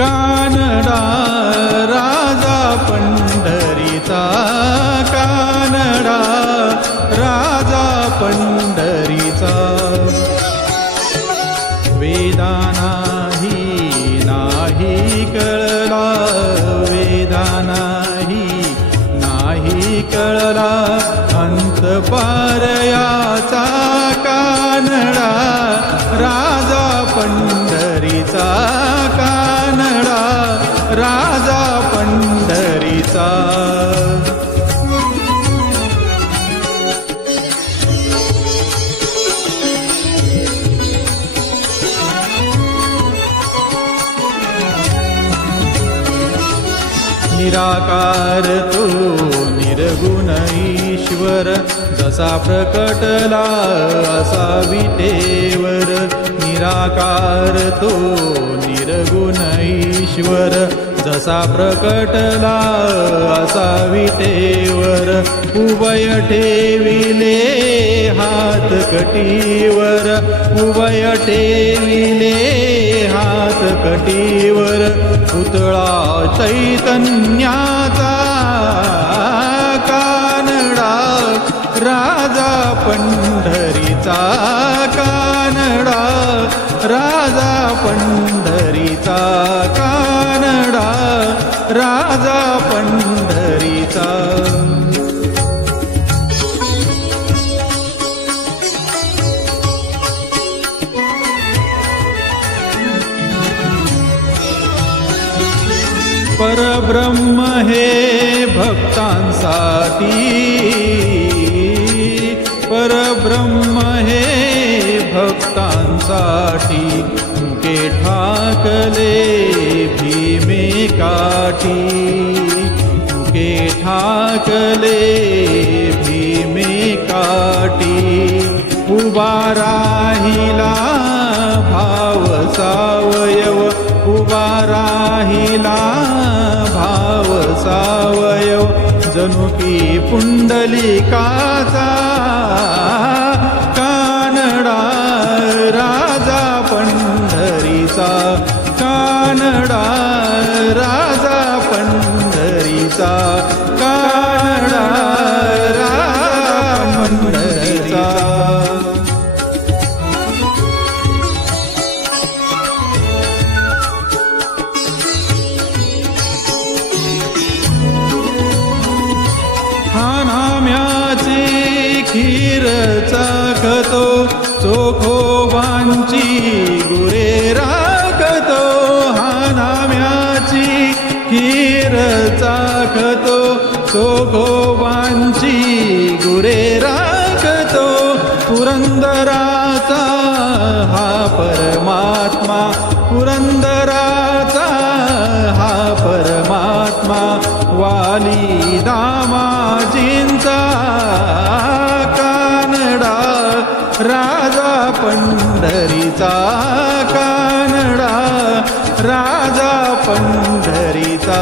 कानडा राजा पंढरीचा, कानडा राजा पंढरीचा. वेदा नाही कळला, वेदा नाही कळला अंत पार याचा. कानडा राजा पंढरीचा, कानडा राजा पंढरीचा. निराकार तो निर्गुण ईश्वर, जसा प्रकटला असा विटेवर. निराकार तो निर्गुण ईश्वर, जसा प्रकटला असा विटेवर. उभय ठेविले हात कटीवर, उभय ठेविले हात कटीवर. पुतळा चैतन्याचा, कानडा राजा पंढरीचा, कानडा राजा पंढरीचा, कानडा राजा पंढरीचा. परब्रह्म हे भक्तांसाठी, परब्रह्म हे भक्तांसाठी. मुके ठाकले भीमे काठी, मुके ठाकले भीमे काठी. उभा राहिला भाव सावयव, उभा राहिला भाव सावयव. जणू की पुंडलिकाचा, कानडा राजा पंढरीचा, कानडा राजा पंढरीचा, कानडा राजा पंढरीचा. हा नाम्याची खीर चाखतो, चोखोबांची गुरे राखतो. हा नाम्याची खीर चाखतो, चोखोबांची गुरे राखतो. पुरंदराचा हा परमात्मा, पुरंदराचा हा परमात्मा. वाली दामाजींचा, कानडा राजा पंढरीचा, कानडा राजा पंढरीचा,